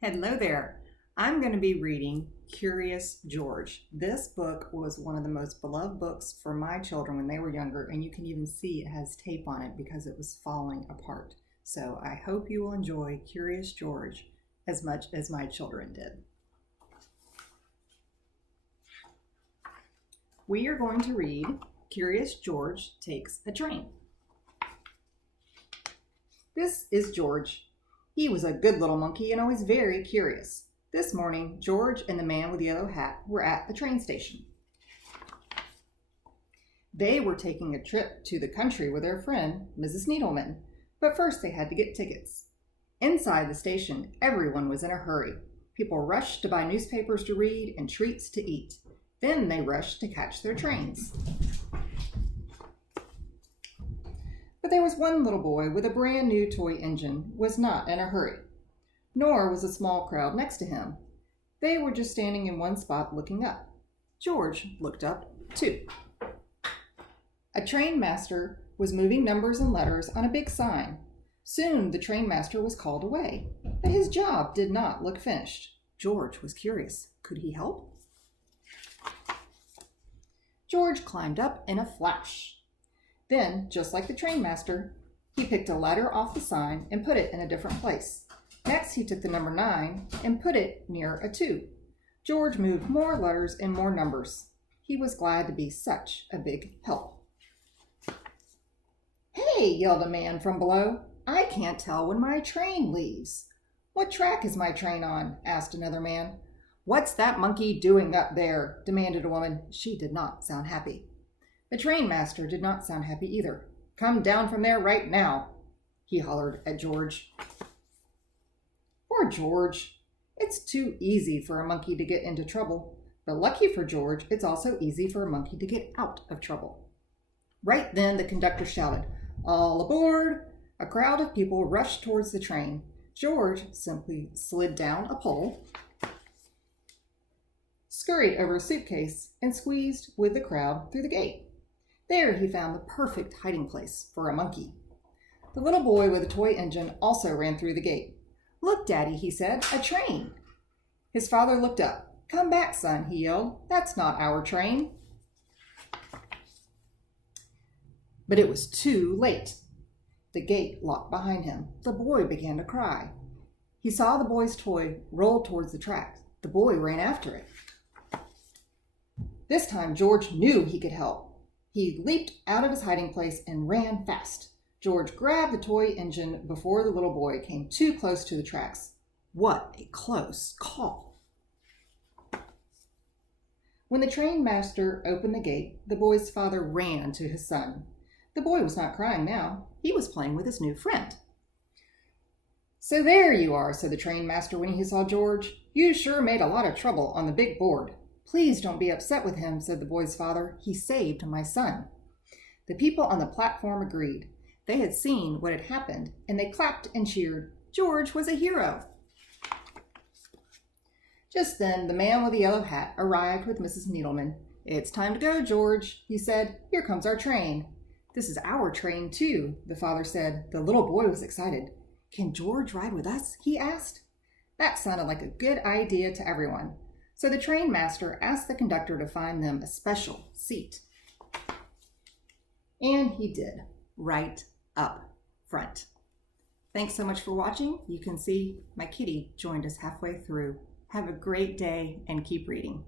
Hello there. I'm going to be reading Curious George. This book was one of the most beloved books for my children when they were younger, and you can even see it has tape on it because it was falling apart. So I hope you will enjoy Curious George as much as my children did. We are going to read Curious George Takes a Train. This is George. He was a good little monkey and always very curious. This morning, George and the man with the yellow hat were at the train station. They were taking a trip to the country with their friend, Mrs. Needleman, but first they had to get tickets. Inside the station, everyone was in a hurry. People rushed to buy newspapers to read and treats to eat. Then they rushed to catch their trains. But there was one little boy with a brand new toy engine was not in a hurry, nor was a small crowd next to him. They were just standing in one spot looking up. George looked up too. A train master was moving numbers and letters on a big sign. Soon the train master was called away, but his job did not look finished. George was curious. Could he help? George climbed up in a flash. Then, just like the train master, he picked a letter off the sign and put it in a different place. Next, he took the number 9 and put it near a 2. George moved more letters and more numbers. He was glad to be such a big help. "Hey," yelled a man from below, "I can't tell when my train leaves." "What track is my train on?" asked another man. "What's that monkey doing up there?" demanded a woman. She did not sound happy. The train master did not sound happy either. "Come down from there right now," he hollered at George. Poor George. It's too easy for a monkey to get into trouble, but lucky for George, it's also easy for a monkey to get out of trouble. Right then the conductor shouted, "All aboard!" A crowd of people rushed towards the train. George simply slid down a pole, scurried over a suitcase, and squeezed with the crowd through the gate. There he found the perfect hiding place for a monkey. The little boy with the toy engine also ran through the gate. "Look, Daddy," he said, "a train." His father looked up. "Come back, son," he yelled. "That's not our train." But it was too late. The gate locked behind him. The boy began to cry. He saw the boy's toy roll towards the track. The boy ran after it. This time George knew he could help. He leaped out of his hiding place and ran fast. George grabbed the toy engine before the little boy came too close to the tracks. What a close call. When the train master opened the gate, the boy's father ran to his son. The boy was not crying now. He was playing with his new friend. "So there you are," said the train master when he saw George. "You sure made a lot of trouble on the big board." "Please don't be upset with him," said the boy's father. "He saved my son." The people on the platform agreed. They had seen what had happened, and they clapped and cheered. George was a hero. Just then, the man with the yellow hat arrived with Mrs. Needleman. "It's time to go, George," he said. "Here comes our train." "This is our train, too," the father said. The little boy was excited. "Can George ride with us?" he asked. That sounded like a good idea to everyone. So the train master asked the conductor to find them a special seat. And he did, right up front. Thanks so much for watching. You can see my kitty joined us halfway through. Have a great day and keep reading.